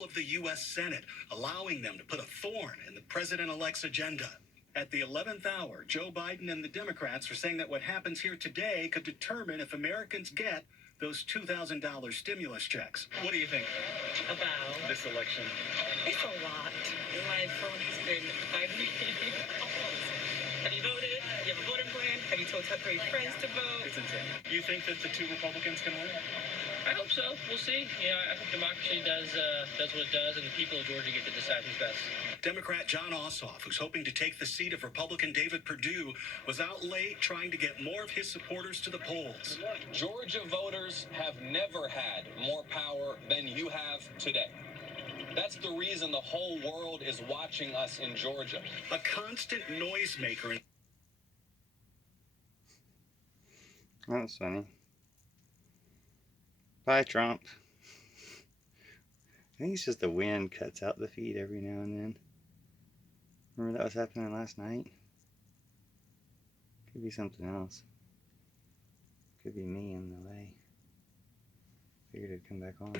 of the U.S. Senate, allowing them to put a thorn in the president-elect's agenda. At the 11th hour, Joe Biden and the Democrats are saying that what happens here today could determine if Americans get those $2,000 stimulus checks. What do you think about this election? It's a lot. My phone has been vibrating. Have you voted? You have a voting plan? Have you told 3 friends to vote? It's insane. You think that the 2 Republicans can win? I hope so. We'll see. I hope democracy does what it does, and the people of Georgia get to decide who's best. Democrat Jon Ossoff, who's hoping to take the seat of Republican David Perdue, was out late trying to get more of his supporters to the polls. Georgia voters have never had more power than you have today. That's the reason the whole world is watching us in Georgia. A constant noisemaker. That's funny. Bye, Trump. I think it's just the wind cuts out the feed every now and then. Remember that was happening last night? Could be something else. Could be me in the way. Figured it'd come back on.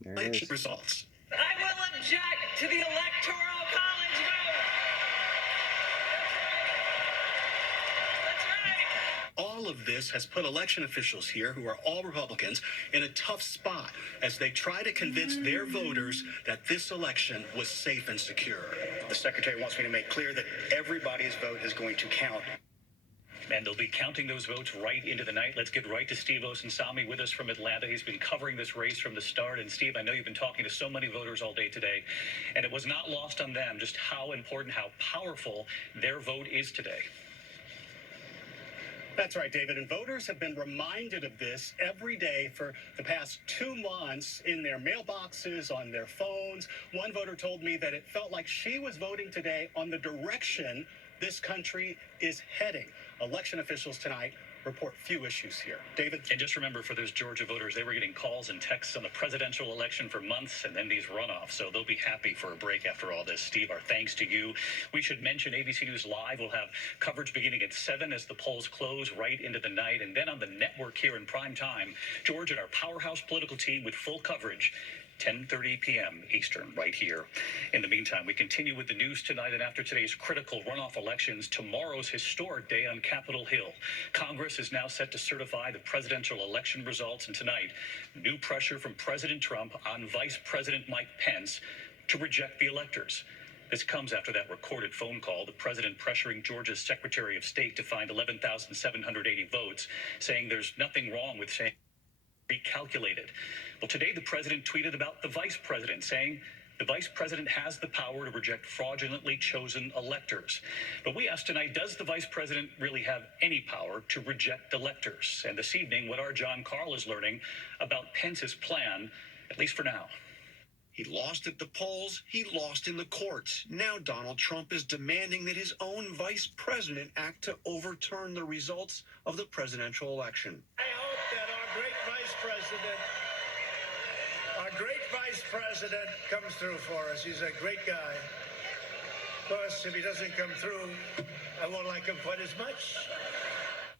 There it is. Results. I will object to the Electoral College vote. That's right. All of this has put election officials here, who are all Republicans, in a tough spot as they try to convince their voters that this election was safe and secure. The secretary wants me to make clear that everybody's vote is going to count. And they'll be counting those votes right into the night. Let's get right to Steve Osensami with us from Atlanta. He's been covering this race from the start. And Steve, I know you've been talking to so many voters all day today, and it was not lost on them just how important, how powerful their vote is today. That's right, David. And voters have been reminded of this every day for the past 2 months in their mailboxes, on their phones. One voter told me that it felt like she was voting today on the direction this country is heading. Election officials tonight report few issues here. David? And just remember, for those Georgia voters, they were getting calls and texts on the presidential election for months and then these runoffs. So they'll be happy for a break after all this. Steve, our thanks to you. We should mention ABC News Live will have coverage beginning at 7 as the polls close right into the night. And then on the network here in prime time, George and our powerhouse political team with full coverage. 10:30 p.m. Eastern, right here. In the meantime, we continue with the news tonight, and after today's critical runoff elections, tomorrow's historic day on Capitol Hill. Congress is now set to certify the presidential election results, and tonight, new pressure from President Trump on Vice President Mike Pence to reject the electors. This comes after that recorded phone call, the president pressuring Georgia's Secretary of State to find 11,780 votes, saying there's nothing wrong with saying recalculated. Well, today the president tweeted about the vice president, saying the vice president has the power to reject fraudulently chosen electors. But we asked tonight, does the vice president really have any power to reject electors? And this evening, what our John Carl is learning about Pence's plan, at least for now. He lost at the polls, he lost in the courts. Now Donald Trump is demanding that his own vice president act to overturn the results of the presidential election. I hope that our great vice president comes through for us. He's a great guy. Of course, if he doesn't come through, I won't like him quite as much.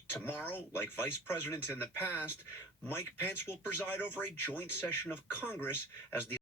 Tomorrow, like vice presidents in the past, Mike Pence will preside over a joint session of Congress as the